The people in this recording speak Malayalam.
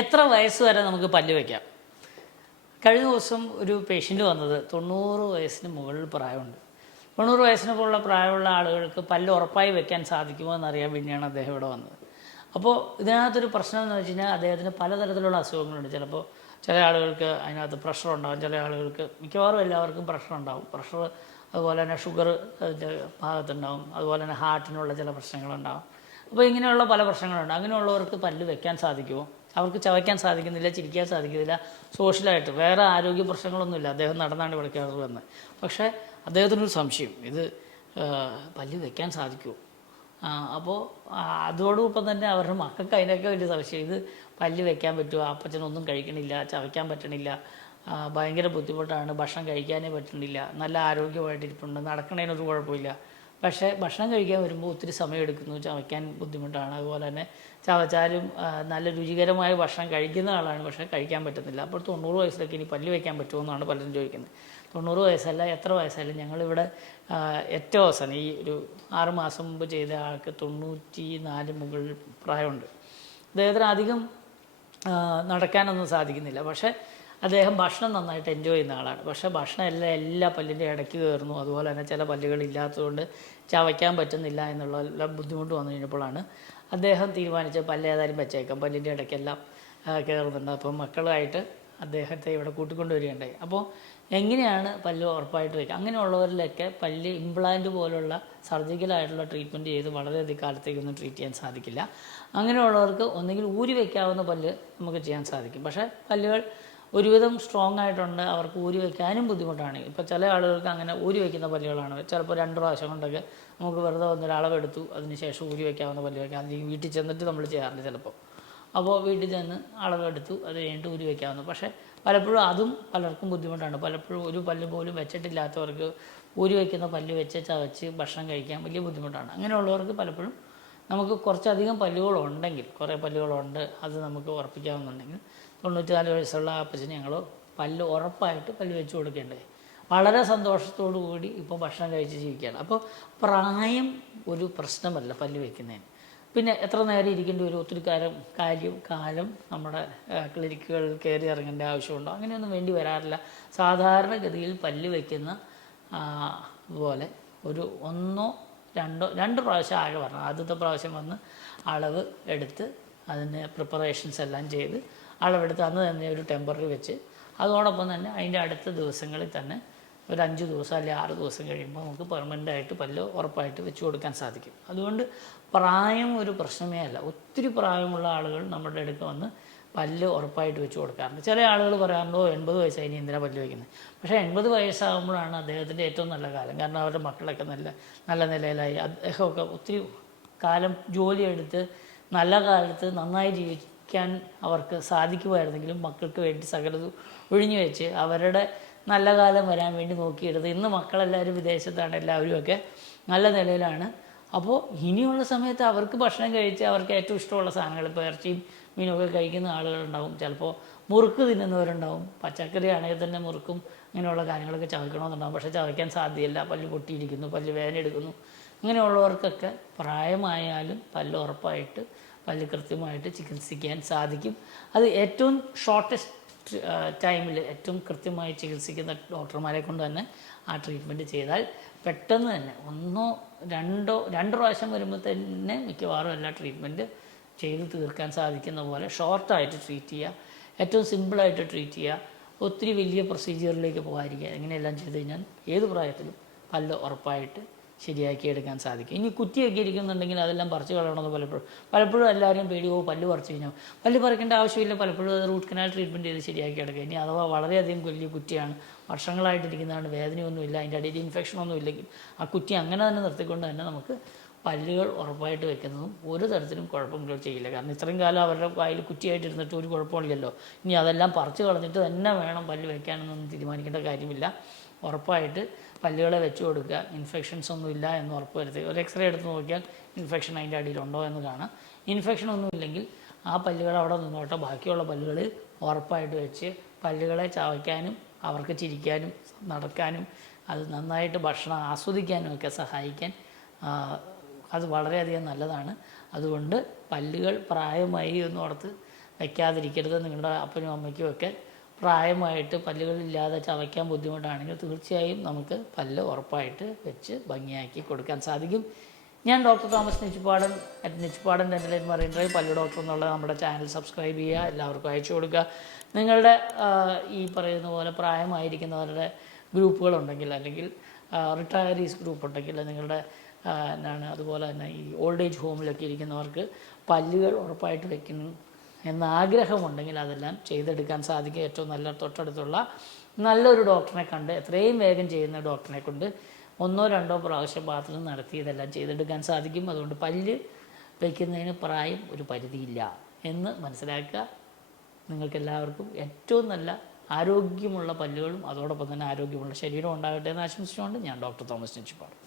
എത്ര വയസ്സ് വരെ നമുക്ക് പല്ല് വയ്ക്കാം? കഴിഞ്ഞ ദിവസം ഒരു പേഷ്യൻ്റ് വന്നത് 90 വയസ്സിന് മുകളിൽ പ്രായമുണ്ട്. 90 വയസ്സിന് മുകളിലുള്ള പ്രായമുള്ള ആളുകൾക്ക് പല്ല് ഉറപ്പായി വെക്കാൻ സാധിക്കുമോ എന്നറിയാൻ വേണ്ടിയാണ് അദ്ദേഹം ഇവിടെ വന്നത്. അപ്പോൾ ഇതിനകത്തൊരു പ്രശ്നം എന്ന് വെച്ച് കഴിഞ്ഞാൽ അദ്ദേഹത്തിന് പലതരത്തിലുള്ള അസുഖങ്ങളുണ്ട്. ചിലപ്പോൾ ചില ആളുകൾക്ക് അതിനകത്ത് പ്രഷർ ഉണ്ടാകും, ചില ആളുകൾക്ക്, മിക്കവാറും എല്ലാവർക്കും പ്രഷർ ഉണ്ടാകും. പ്രഷർ, അതുപോലെ തന്നെ ഷുഗർ അതിൻ്റെ ഭാഗത്തുണ്ടാകും, അതുപോലെ തന്നെ ഹാർട്ടിനുള്ള ചില പ്രശ്നങ്ങളുണ്ടാകും. അപ്പോൾ ഇങ്ങനെയുള്ള പല പ്രശ്നങ്ങളുണ്ട്. അങ്ങനെയുള്ളവർക്ക് പല്ല് വെക്കാൻ സാധിക്കുമോ? അവർക്ക് ചവയ്ക്കാൻ സാധിക്കുന്നില്ല, ചിരിക്കാൻ സാധിക്കുന്നില്ല, സോഷ്യലായിട്ട് വേറെ ആരോഗ്യ പ്രശ്നങ്ങളൊന്നുമില്ല. അദ്ദേഹം നടന്നാണ് ഇവിടെ കയറി വന്നത്. പക്ഷേ അദ്ദേഹത്തിനൊരു സംശയം, ഇത് പല്ല് വെക്കാൻ സാധിക്കുമോ? അപ്പോൾ അതോടൊപ്പം തന്നെ അവരുടെ മക്കൾക്ക് അതിനൊക്കെ വലിയ സംശയം, ഇത് പല്ല് വെക്കാൻ പറ്റുമോ? അപ്പച്ചനൊന്നും കഴിക്കണില്ല, ചവയ്ക്കാൻ പറ്റണില്ല, ഭയങ്കര ബുദ്ധിമുട്ടാണ്, ഭക്ഷണം കഴിക്കാനേ പറ്റണില്ല, നല്ല ആരോഗ്യമായിട്ടിരിപ്പുണ്ട്, നടക്കണതിനൊരു കുഴപ്പമില്ല. പക്ഷേ ഭക്ഷണം കഴിക്കാൻ വരുമ്പോൾ ഒത്തിരി സമയം എടുക്കുന്നു, ചവയ്ക്കാൻ ബുദ്ധിമുട്ടാണ്. അതുപോലെ തന്നെ ചവച്ചാലും നല്ല രുചികരമായ ഭക്ഷണം കഴിക്കുന്ന ആളാണ്, പക്ഷേ കഴിക്കാൻ പറ്റുന്നില്ല. അപ്പോൾ 90 വയസ്സിലൊക്കെ ഇനി പല്ല് വയ്ക്കാൻ പറ്റുമോ എന്നാണ് പലരും ചോദിക്കുന്നത്. 90 വയസ്സല്ല, എത്ര വയസ്സായാലും. ഞങ്ങളിവിടെ ഏറ്റവും അവസാനം ഈ ഒരു 6 മാസം മുമ്പ് ചെയ്ത ആൾക്ക് 94 മുകളിൽ പ്രായമുണ്ട്. അദ്ദേഹത്തിന് അധികം നടക്കാനൊന്നും സാധിക്കുന്നില്ല. പക്ഷേ അദ്ദേഹം ഭക്ഷണം നന്നായിട്ട് എൻജോയ് ചെയ്യുന്ന ആളാണ്. പക്ഷേ ഭക്ഷണം എല്ലാ പല്ലിൻ്റെ ഇടയ്ക്ക് കയറുന്നു. അതുപോലെ തന്നെ ചില പല്ലുകളില്ലാത്തതുകൊണ്ട് ചവയ്ക്കാൻ പറ്റുന്നില്ല എന്നുള്ള എല്ലാ ബുദ്ധിമുട്ട് വന്നു കഴിഞ്ഞപ്പോഴാണ് അദ്ദേഹം തീരുമാനിച്ചത് പല്ല് ഏതായാലും വെച്ചേക്കാം, പല്ലിൻ്റെ ഇടയ്ക്കെല്ലാം കയറുന്നുണ്ട്. അപ്പം മക്കളുമായിട്ട് അദ്ദേഹത്തെ ഇവിടെ കൂട്ടിക്കൊണ്ടുവരികയുണ്ടായി. അപ്പോൾ എങ്ങനെയാണ് പല്ല് ഉറപ്പായിട്ട് വയ്ക്കുക? അങ്ങനെയുള്ളവരിലൊക്കെ പല്ല് ഇംപ്ലാന്റ് പോലുള്ള സർജിക്കലായിട്ടുള്ള ട്രീറ്റ്മെൻറ്റ് ചെയ്ത് വളരെയധികം കാലത്തേക്കൊന്നും ട്രീറ്റ് ചെയ്യാൻ സാധിക്കില്ല. അങ്ങനെയുള്ളവർക്ക് ഒന്നുകിൽ ഊരി വയ്ക്കാവുന്ന പല്ല് നമുക്ക് ചെയ്യാൻ സാധിക്കും. പക്ഷേ പല്ലുകൾ ഒരുവിധം സ്ട്രോങ് ആയിട്ടുണ്ട്, അവർക്ക് ഊരി വയ്ക്കാനും ബുദ്ധിമുട്ടാണ്. ഇപ്പോൾ ചില ആളുകൾക്ക് അങ്ങനെ ഊരി വയ്ക്കുന്ന പല്ലുകളാണ്. ചിലപ്പോൾ 2 പ്രാവശ്യം കൊണ്ടൊക്കെ നമുക്ക് വെറുതെ ഒന്നൊരളവെടുത്തു അതിന് ശേഷം ഊരി വയ്ക്കാവുന്ന പല്ല് വയ്ക്കാം. അല്ലെങ്കിൽ വീട്ടിൽ ചെന്നിട്ട് നമ്മൾ ചെയ്യാറുണ്ട് ചിലപ്പോൾ. അപ്പോൾ വീട്ടിൽ ചെന്ന് അളവെടുത്തു അത് കഴിഞ്ഞിട്ട് ഊരി വയ്ക്കാവുന്നു. പക്ഷേ പലപ്പോഴും അതും പലർക്കും ബുദ്ധിമുട്ടാണ്. പലപ്പോഴും ഒരു പല്ല് പോലും വെച്ചിട്ടില്ലാത്തവർക്ക് ഊരി വയ്ക്കുന്ന പല്ല് വെച്ച് ചവച്ച് ഭക്ഷണം കഴിക്കാൻ വലിയ ബുദ്ധിമുട്ടാണ്. അങ്ങനെയുള്ളവർക്ക് പലപ്പോഴും നമുക്ക് കുറച്ചധികം പല്ലുകളുണ്ടെങ്കിൽ, കുറേ പല്ലുകളുണ്ട്, അത് നമുക്ക് ഉറപ്പിക്കാവുന്നുണ്ടെങ്കിൽ 94 വയസ്സുള്ള അപ്പച്ചന് ഞങ്ങൾ പല്ല് ഉറപ്പായിട്ട് പല്ല് വെച്ച് കൊടുക്കേണ്ടത്. വളരെ സന്തോഷത്തോടു കൂടി ഇപ്പോൾ ഭക്ഷണം കഴിച്ച് ജീവിക്കുകയാണ്. അപ്പോൾ പ്രായം ഒരു പ്രശ്നമല്ല പല്ല് വയ്ക്കുന്നതിന്. പിന്നെ എത്ര നേരം ഇരിക്കേണ്ടി വരും, ഒത്തിരി കാലം നമ്മുടെ ക്ലിനിക്കുകളിൽ കയറി ഇറങ്ങേണ്ട ആവശ്യമുണ്ടോ? അങ്ങനെയൊന്നും വേണ്ടി വരാറില്ല. സാധാരണഗതിയിൽ പല്ല് വയ്ക്കുന്ന പോലെ ഒരു 1-2 പ്രാവശ്യം ആകെ പറഞ്ഞു. ആദ്യത്തെ പ്രാവശ്യം വന്ന് അളവ് എടുത്ത് അതിന് പ്രിപ്പറേഷൻസ് എല്ലാം ചെയ്ത് അളവെടുത്ത് അന്ന് തന്നെ ഒരു ടെമ്പററി വെച്ച്, അതോടൊപ്പം തന്നെ അതിൻ്റെ അടുത്ത ദിവസങ്ങളിൽ തന്നെ ഒരു 5 ദിവസം അല്ലെങ്കിൽ 6 ദിവസം കഴിയുമ്പോൾ നമുക്ക് പെർമനൻ്റായിട്ട് പല്ല് ഉറപ്പായിട്ട് വെച്ച് കൊടുക്കാൻ സാധിക്കും. അതുകൊണ്ട് പ്രായം ഒരു പ്രശ്നമേ അല്ല. ഒത്തിരി പ്രായമുള്ള ആളുകൾ നമ്മുടെ അടുത്ത് വന്ന് പല്ല് ഉറപ്പായിട്ട് വെച്ച് കൊടുക്കാറുണ്ട്. ചില ആളുകൾ പറയാറുണ്ടോ 80 വയസ്സായി ഇനി എന്തിനാണ് പല്ല് വയ്ക്കുന്നത്? പക്ഷേ 80 വയസ്സാകുമ്പോഴാണ് അദ്ദേഹത്തിൻ്റെ ഏറ്റവും നല്ല കാലം. കാരണം അവരുടെ മക്കളൊക്കെ നല്ല നിലയിലായി, അദ്ദേഹമൊക്കെ ഒത്തിരി കാലം ജോലിയെടുത്ത് നല്ല കാലത്ത് നന്നായി ജീവിക്കാൻ അവർക്ക് സാധിക്കുമായിരുന്നെങ്കിലും മക്കൾക്ക് വേണ്ടി സകലതും ഒഴിഞ്ഞു വെച്ച് അവരുടെ നല്ല കാലം വരാൻ വേണ്ടി നോക്കിയെടുത്ത് ഇന്ന് മക്കളെല്ലാവരും വിദേശത്താണ്, എല്ലാവരുമൊക്കെ നല്ല നിലയിലാണ്. അപ്പോൾ ഇനിയുള്ള സമയത്ത് അവർക്ക് ഭക്ഷണം കഴിച്ച് അവർക്ക് ഏറ്റവും ഇഷ്ടമുള്ള സാധനങ്ങൾ, ഇപ്പോൾ ഇറച്ചിയും മീനൊക്കെ കഴിക്കുന്ന ആളുകളുണ്ടാവും, ചിലപ്പോൾ മുറുക്ക് തിന്നുന്നവരുണ്ടാവും. പച്ചക്കറി ആണെങ്കിൽ തന്നെ മുറുക്കും ഇങ്ങനെയുള്ള കാര്യങ്ങളൊക്കെ ചവയ്ക്കണമെന്നുണ്ടാവും. പക്ഷേ ചവയ്ക്കാൻ സാധ്യമല്ല, പല്ല് പൊട്ടിയിരിക്കുന്നു, പല്ല് വേദന എടുക്കുന്നു. അങ്ങനെയുള്ളവർക്കൊക്കെ പ്രായമായാലും പല്ല് ഉറപ്പായിട്ട് പല്ല് കൃത്യമായിട്ട് ചികിത്സിക്കാൻ സാധിക്കും. അത് ഏറ്റവും ഷോർട്ടസ്റ്റ് ടൈമിൽ ഏറ്റവും കൃത്യമായി ചികിത്സിക്കുന്ന ഡോക്ടർമാരെ കൊണ്ട് തന്നെ ആ ട്രീറ്റ്മെൻറ്റ് ചെയ്താൽ പെട്ടെന്ന് തന്നെ 1-2 പ്രാവശ്യം വരുമ്പോൾ തന്നെ മിക്കവാറും എല്ലാ ട്രീറ്റ്മെൻറ്റ് ചെയ്ത് തീർക്കാൻ സാധിക്കുന്ന പോലെ ഷോർട്ടായിട്ട് ട്രീറ്റ് ചെയ്യുക, ഏറ്റവും സിമ്പിളായിട്ട് ട്രീറ്റ് ചെയ്യുക, ഒത്തിരി വലിയ പ്രൊസീജിയറിലേക്ക് പോകാതിരിക്കുക. ഇങ്ങനെയെല്ലാം ചെയ്ത് കഴിഞ്ഞാൽ ഏത് പ്രായത്തിലും പല്ല് ഉറപ്പായിട്ട് ശരിയാക്കി എടുക്കാൻ സാധിക്കും. ഇനി കുറ്റിയൊക്കെ ഇരിക്കുന്നുണ്ടെങ്കിൽ അതെല്ലാം പറിച്ച് കളയണമെന്ന് പലപ്പോഴും എല്ലാവരും പേടിയോ പല്ല് പറിച്ച് കഴിഞ്ഞാൽ പല്ല് പറിക്കേണ്ട ആവശ്യമില്ല. പലപ്പോഴും അത് റൂട്ട് കനാൽ ട്രീറ്റ്മെൻറ്റ് ചെയ്ത് ശരിയാക്കി എടുക്കുക. ഇനി അഥവാ വളരെയധികം വലിയ കുറ്റിയാണ്, വർഷങ്ങളായിട്ടിരിക്കുന്നതാണ്, വേദനയൊന്നുമില്ല, അതിൻ്റെ അടിയിൽ ഇൻഫെക്ഷനൊന്നും ഇല്ലെങ്കിൽ ആ കുറ്റി അങ്ങനെ തന്നെ നിർത്തിക്കൊണ്ട് തന്നെ നമുക്ക് പല്ലുകൾ ഉറപ്പായിട്ട് വെക്കുന്നതും ഒരു തരത്തിലും കുഴപ്പങ്ങൾ ചെയ്യില്ല. കാരണം ഇത്രയും കാലം അവരുടെ വായിൽ കുറ്റിയായിട്ട് ഇരുന്നിട്ട് ഒരു കുഴപ്പമില്ലല്ലോ. ഇനി അതെല്ലാം പറിച്ച് കളഞ്ഞിട്ട് തന്നെ വേണം പല്ല് വെക്കാനെന്നൊന്നും തീരുമാനിക്കേണ്ട കാര്യമില്ല. ഉറപ്പായിട്ട് പല്ലുകളെ വെച്ച് കൊടുക്കുക. ഇൻഫെക്ഷൻസ് ഒന്നും ഇല്ല എന്ന് ഉറപ്പ് വരുത്തുക. ഒരു എക്സ്റേ എടുത്ത് നോക്കിയാൽ ഇൻഫെക്ഷൻ അതിൻ്റെ അടിയിലുണ്ടോ എന്ന് കാണാം. ഇൻഫെക്ഷൻ ഒന്നും ഇല്ലെങ്കിൽ ആ പല്ലുകൾ അവിടെ നിന്നോട്ടെ, ബാക്കിയുള്ള പല്ലുകളിൽ ഉറപ്പായിട്ട് വെച്ച് പല്ലുകളെ ചവയ്ക്കാനും അവർക്ക് ചിരിക്കാനും നടക്കാനും അത് നന്നായിട്ട് ഭക്ഷണം ആസ്വദിക്കാനും ഒക്കെ സഹായിക്കാൻ അത് വളരെയധികം നല്ലതാണ്. അതുകൊണ്ട് പല്ലുകൾ പ്രായമായി എന്നോർത്ത് വയ്ക്കാതിരിക്കരുത്. നിങ്ങളുടെ അപ്പനും അമ്മയ്ക്കും ഒക്കെ പ്രായമായിട്ട് പല്ലുകളില്ലാതെ ചവയ്ക്കാൻ ബുദ്ധിമുട്ടാണെങ്കിൽ തീർച്ചയായും നമുക്ക് പല്ല് ഉറപ്പായിട്ട് വെച്ച് ഭംഗിയാക്കി കൊടുക്കാൻ സാധിക്കും. ഞാൻ doctor Thomas Nechippadan Nechippadan dental and Marine Drive പല്ലു ഡോക്ടർ എന്നുള്ള നമ്മുടെ ചാനൽ സബ്സ്ക്രൈബ് ചെയ്യുക, എല്ലാവർക്കും അയച്ചു കൊടുക്കുക. നിങ്ങളുടെ ഈ പറയുന്ന പോലെ പ്രായമായിരിക്കുന്നവരുടെ ഗ്രൂപ്പുകളുണ്ടെങ്കിൽ, അല്ലെങ്കിൽ റിട്ടയറീസ് ഗ്രൂപ്പ് ഉണ്ടെങ്കിൽ, നിങ്ങളുടെ എന്താണ് അതുപോലെ തന്നെ ഈ ഓൾഡ് ഏജ് ഹോമിലൊക്കെ ഇരിക്കുന്നവർക്ക് പല്ലുകൾ ഉറപ്പായിട്ട് വെക്കണം എന്നാഗ്രഹമുണ്ടെങ്കിൽ അതെല്ലാം ചെയ്തെടുക്കാൻ സാധിക്കും. ഏറ്റവും നല്ല തൊട്ടടുത്തുള്ള നല്ലൊരു ഡോക്ടറിനെ കണ്ട് എത്രയും വേഗം ചെയ്യുന്ന ഡോക്ടറിനെ കൊണ്ട് 1-2 പ്രാവശ്യം ബാത്റൂം നടത്തി ഇതെല്ലാം ചെയ്തെടുക്കാൻ സാധിക്കും. അതുകൊണ്ട് പല്ല് വയ്ക്കുന്നതിന് പ്രായം ഒരു പരിധിയില്ല എന്ന് മനസ്സിലാക്കുക. നിങ്ങൾക്കെല്ലാവർക്കും ഏറ്റവും നല്ല ആരോഗ്യമുള്ള പല്ലുകളും അതോടൊപ്പം തന്നെ ആരോഗ്യമുള്ള ശരീരവും ഉണ്ടാകട്ടെ എന്ന് ആശംസിച്ചുകൊണ്ട് ഞാൻ ഡോക്ടർ തോമസ് നെച്ചിപ്പാടൻ.